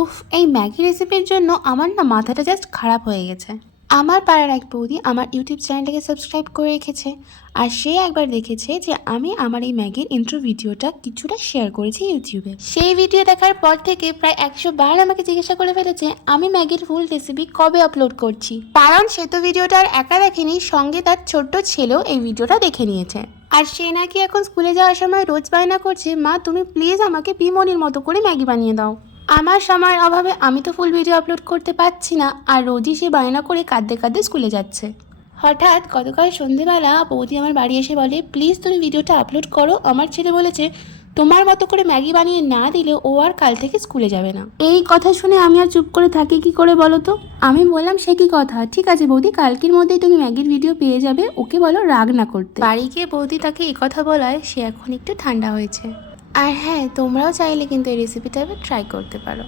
উফ, এই ম্যাগি রেসিপির জন্য আমার না মাথাটা জাস্ট খারাপ হয়ে গেছে। আমার পাড়ার এক বৌদি আমার ইউটিউব চ্যানেলটাকে সাবস্ক্রাইব করে রেখেছে। আর সে একবার দেখেছে যে আমি আমার এই ম্যাগির ইন্ট্রো ভিডিওটা কিছুটা শেয়ার করেছি ইউটিউবে। সেই ভিডিও দেখার পর থেকে প্রায় 100 বার আমাকে জিজ্ঞাসা করে ফেলেছে আমি ম্যাগির ফুল রেসিপি কবে আপলোড করছি। কারণ সে তো ভিডিওটা আর একা দেখেনি, সঙ্গে তার ছোট্ট ছেলেও এই ভিডিওটা দেখে নিয়েছে। আর সে নাকি এখন স্কুলে যাওয়ার সময় রোজ বায়না করছে, মা তুমি প্লিজ আমাকে পিমনির মতো করে ম্যাগি বানিয়ে দাও। আমার সময়ের অভাবে আমি তো ফুল ভিডিও আপলোড করতে পারছি না, আর রোজই সে বায়না করে কাঁদতে কাঁদতে স্কুলে যাচ্ছে। হঠাৎ গতকাল সন্ধেবেলা বৌদি আমার বাড়ি এসে বলে, প্লিজ তুমি ভিডিওটা আপলোড করো, আমার ছেলে বলেছে তোমার মতো করে ম্যাগি বানিয়ে না দিলে ও আর কাল থেকে স্কুলে যাবে না। এই কথা শুনে আমি আর চুপ করে থাকি কি করে বলো তো? আমি বললাম সে কি কথা, ঠিক আছে বৌদি, কালকের মধ্যেই তুমি ম্যাগির ভিডিও পেয়ে যাবে, ওকে বলো রাগ না করতে। বাড়ি গিয়ে বৌদি তাকে এই কথা বলায় সে এখন একটু ঠান্ডা হয়েছে। আর হ্যাঁ, তোমরাও চাইলে কিন্তু এই রেসিপিটা এবার ট্রাই করতে পারো।